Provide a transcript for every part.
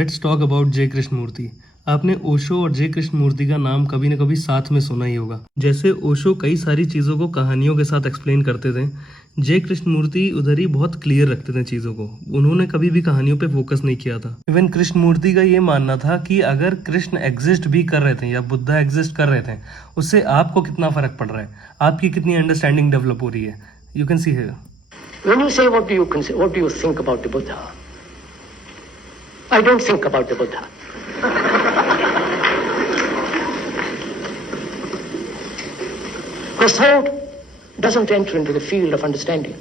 Let's talk about जय कृष्णमूर्ति। आपने ओशो और जय कृष्णमूर्ति का नाम कभी ना कभी साथ में सुना ही होगा। जैसे ओशो कई सारी चीज़ों को कहानियों के साथ एक्सप्लेन करते थे, जय कृष्णमूर्ति उधर ही बहुत क्लियर रखते थे चीज़ों को। उन्होंने कभी भी कहानियों पे फोकस नहीं किया था। इवन कृष्णमूर्ति का ये मानना था कि अगर कृष्ण एग्जिस्ट भी कर रहे थे या बुद्धा एग्जिस्ट कर रहे थे, उससे आपको कितना फर्क पड़ रहा है, आपकी कितनी अंडरस्टैंडिंग डेवलप हो रही है। You can see here. When you say what do you think about the Buddha? I don't think about the Buddha. Because thought doesn't enter into the field of understanding.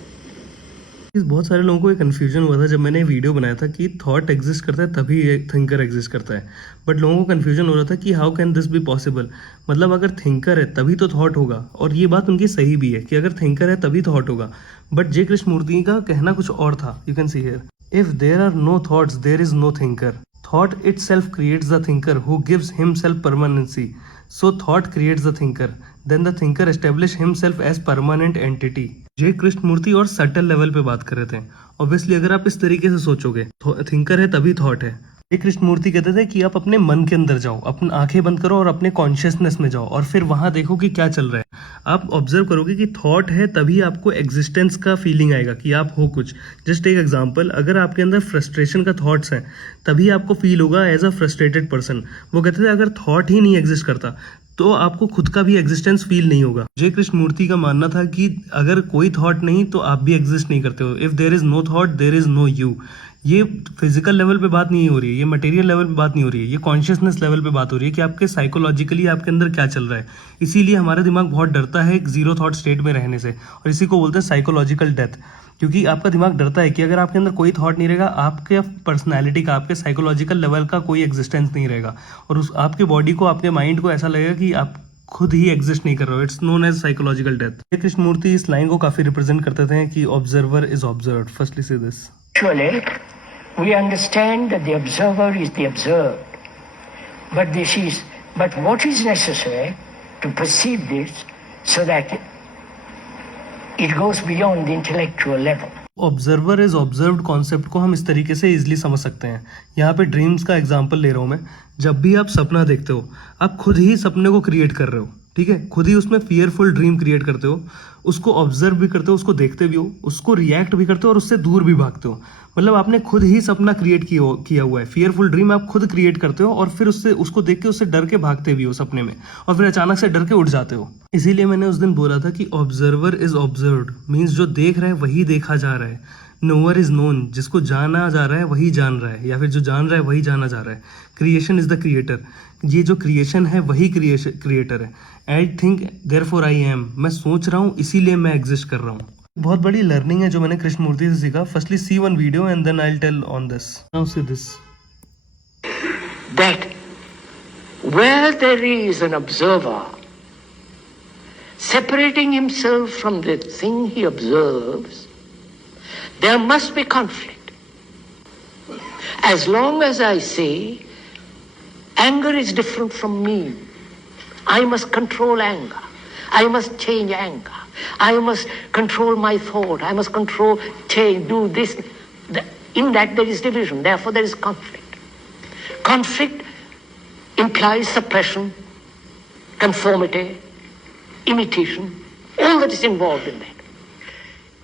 बहुत सारे लोगों को ये confusion हुआ था जब मैंने वीडियो बनाया था कि थॉट एग्जिस्ट करता है तभी एक थिंकर एग्जिस्ट करता है। बट लोगों को कन्फ्यूजन हो रहा था कि how can this be possible, मतलब अगर थिंकर है तभी तो थॉट होगा। और ये बात उनकी सही भी है कि अगर थिंकर है तभी थॉट होगा। बट जय कृष्णमूर्ति का कहना कुछ और था। You can see here, if there are no thoughts there is no thinker. Thought itself creates the thinker who gives himself permanency. So thought creates the thinker. Then the thinker establish himself as permanent entity. जय कृष्णमूर्ति और subtle level पे बात कर रहे थे। Obviously अगर आप इस तरीके से सोचोगे, थिंकर है तभी थॉट है। जय कृष्णमूर्ति कहते थे कि आप अपने मन के अंदर जाओ, अपनी आंखें बंद करो और अपने कॉन्शियसनेस में जाओ और फिर वहां देखो कि क्या चल रहा है। आप ऑब्जर्व करोगे कि थॉट है तभी आपको एग्जिस्टेंस का फीलिंग आएगा कि आप हो कुछ। जस्ट एक एग्जांपल, अगर आपके अंदर फ्रस्ट्रेशन का थॉट्स हैं तभी आपको फील होगा एज अ फ्रस्ट्रेटेड पर्सन। वो कहते थे अगर थॉट ही नहीं एग्जिस्ट करता तो आपको खुद का भी एग्जिस्टेंस फील नहीं होगा। जय कृष्णमूर्ति का मानना था कि अगर कोई थॉट नहीं तो आप भी एग्जिस्ट नहीं करते हो। If there is no thought there is no you. ये फिजिकल लेवल पे बात नहीं हो रही है, ये मटेरियल लेवल पे बात नहीं हो रही है, ये कॉन्शियसनेस लेवल पे बात हो रही है कि आपके साइकोलॉजिकली आपके अंदर क्या चल रहा है। इसीलिए हमारा दिमाग बहुत डरता है एक जीरो थॉट स्टेट में रहने से, और इसी को बोलते हैं साइकोलॉजिकल डेथ। क्योंकि आपका दिमाग डरता है कि अगर आपके अंदर कोई थॉट नहीं रहेगा, आपके पर्सनैलिटी का, आपके साइकोलॉजिकल लेवल का कोई एग्जिस्टेंस नहीं रहेगा, और उस आपके बॉडी को, आपके माइंड को ऐसा लगेगा कि आप खुद ही एग्जिस्ट नहीं कर रहे हो। It's known as psychological death. Krishnamurti इस लाइन को काफी रिप्रेजेंट करते थे कि observer is observed. Firstly see this, Actually, we understand that the observer is the observed, but what is necessary to perceive this so that it goes beyond the intellectual level. Observer is observed concept को हम इस तरीके से easily समझ सकते हैं। यहाँ पे ड्रीम्स का एग्जांपल ले रहा हूँ मैं। जब भी आप सपना देखते हो, आप खुद ही सपने को क्रिएट कर रहे हो, ठीक है। खुद ही उसमें फियरफुल ड्रीम क्रिएट करते हो, उसको ऑब्जर्व भी करते हो, उसको देखते भी हो, उसको रिएक्ट भी करते हो और उससे दूर भी भागते हो। मतलब आपने खुद ही सपना क्रिएट किया हुआ है। फियरफुल ड्रीम आप खुद क्रिएट करते हो और फिर उसको देख के उससे डर के भागते भी हो सपने में, और फिर अचानक से डर के उठ जाते हो। इसीलिए मैंने उस दिन बोला था कि ऑब्जर्वर इज ऑब्जर्व्ड मीन्स जो देख रहा है वही देखा जा रहा है। नोअर इज नोन, जिसको जाना जा रहा है वही जान रहा है, या फिर जो जान रहा है वही जाना जा रहा है। क्रिएशन इज द क्रिएटर, ये जो क्रिएशन है वही क्रिएटर है। I think therefore I am, मैं सोच रहा हूँ इसीलिए मैं एग्जिस्ट कर रहा हूँ। बहुत बड़ी लर्निंग है जो मैंने कृष्णमूर्ति से सीखा। Firstly see one video and then I will tell on this. Now see this, That where there is an observer separating himself from the thing he observes, there must be conflict. As long as I say anger is different from me, I must control anger, I must change anger, I must control my thought, I must control, change, do this. In that there is division, therefore there is conflict. Conflict implies suppression, conformity, imitation, all that is involved in that.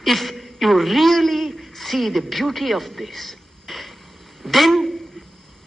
If you really see the beauty of this, then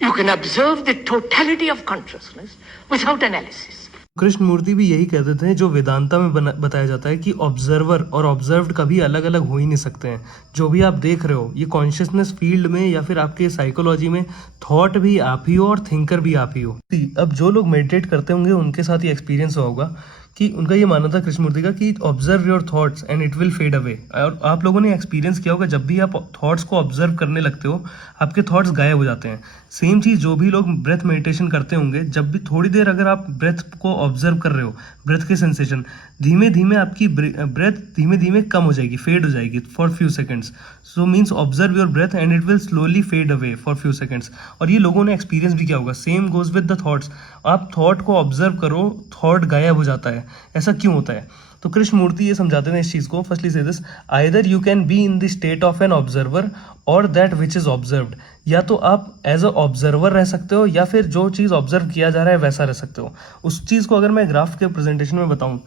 you can observe the totality of consciousness without analysis. Krishnamurti भी यही कहते थे जो वेदांता में बताया जाता है कि ऑब्जर्वर और ऑब्जर्व्ड कभी अलग अलग हो ही नहीं सकते हैं। जो भी आप देख रहे हो, ये कॉन्शियसनेस फील्ड में या फिर आपके साइकोलॉजी में, थॉट भी आप ही हो और थिंकर भी आप ही हो। अब जो लोग मेडिटेट करते होंगे उनके साथ ये एक्सपीरियंस होगा कि उनका ये मानना था कृष्णमूर्ति का कि observe your thoughts and it will fade away. और आप लोगों ने एक्सपीरियंस किया होगा, जब भी आप थॉट्स को ऑब्जर्व करने लगते हो आपके थॉट्स गायब हो जाते हैं। सेम चीज़ जो भी लोग ब्रेथ मेडिटेशन करते होंगे, जब भी थोड़ी देर अगर आप ब्रेथ को ऑब्जर्व कर रहे हो, ब्रेथ के सेंसेशन, धीमे धीमे आपकी ब्रेथ धीमे धीमे कम हो जाएगी, फेड हो जाएगी for few seconds. So means observe your breath and it will slowly fade away for few seconds. और ये लोगों ने एक्सपीरियंस भी किया होगा। Same goes with the thoughts. आप थॉट को ऑब्जर्व करो, थॉट गायब हो जाता है, ऐसा क्यों होता है? तो कृष्णमूर्ति ये समझाते हैं इस चीज़ को. Firstly see this, either you can be in the state of an observer और दैट विच इज ऑब्जर्व्ड. या तो आप एज अ ऑब्जर्वर रह सकते हो या फिर जो चीज़ ऑब्जर्व किया जा रहा है वैसा रह सकते हो. उस चीज़ को अगर मैं ग्राफ के प्रेजेंटेशन में बताऊं,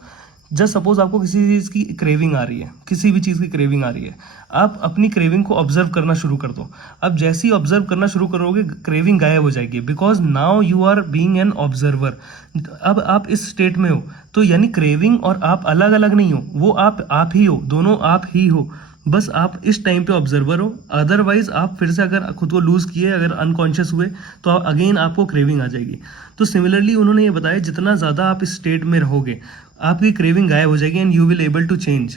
जस्ट सपोज आपको किसी चीज़ की क्रेविंग आ रही है, किसी भी चीज़ की क्रेविंग आ रही है, आप अपनी क्रेविंग को ऑब्जर्व करना शुरू कर दो. अब जैसे ही ऑब्जर्व करना शुरू करोगे क्रेविंग गायब हो जाएगी, because now you are being an observer. अब आप इस स्टेट में हो, तो यानी क्रेविंग और आप अलग अलग नहीं हो, वो आप ही हो, दोनों आप ही हो. बस आप इस टाइम पे ऑब्जर्वर हो. अदरवाइज आप फिर से अगर खुद को लूज किए, अगर अनकॉन्शियस हुए, तो अगेन आपको क्रेविंग आ जाएगी. तो सिमिलरली उन्होंने ये बताया जितना ज़्यादा आप इस स्टेट में रहोगे आपकी क्रेविंग गायब हो जाएगी and you will able to change.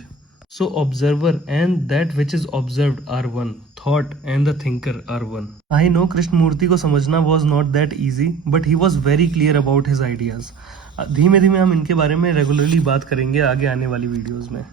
So observer and that which is observed are one. Thought and the thinker are one. I know Krishnamurti को समझना was not that easy, but he was very clear about his ideas. धीमे धीमे हम इनके बारे में regularly बात करेंगे आगे आने वाली वीडियोज़ में.